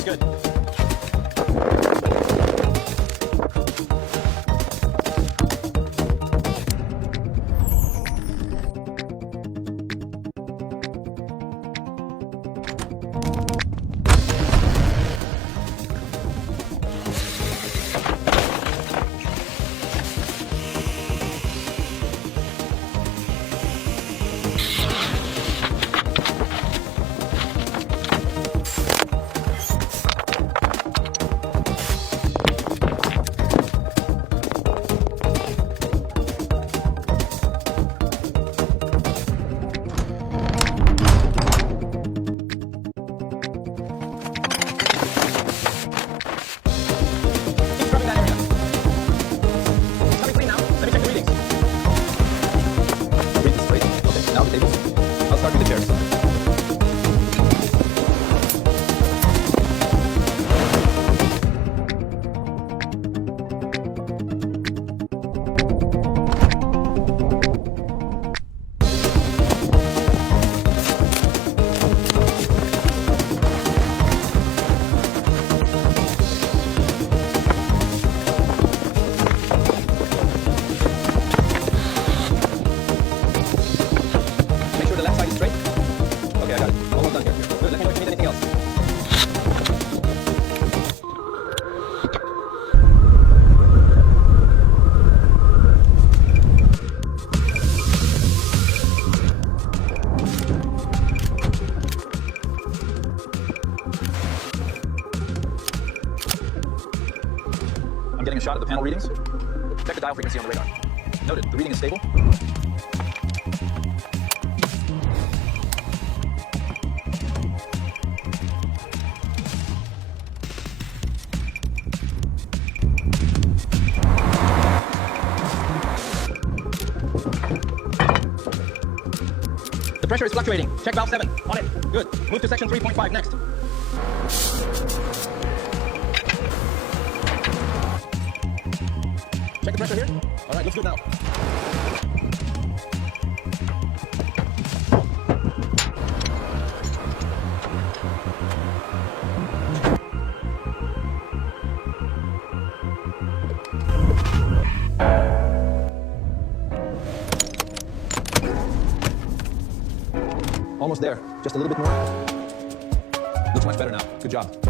looks good. Make sure the left side is straight. Okay, I got it. Almost done here. Good. Let me know if you need anything else. I'm getting a shot at the panel readings. Check the dial frequency on the radar. Noted, the reading is stable. The pressure is fluctuating. Check valve 7. On it. Good. Move to section 3.5 next. Check the pressure here. All right, looks good now. Almost there. Just a little bit more. Looks much better now. Good job.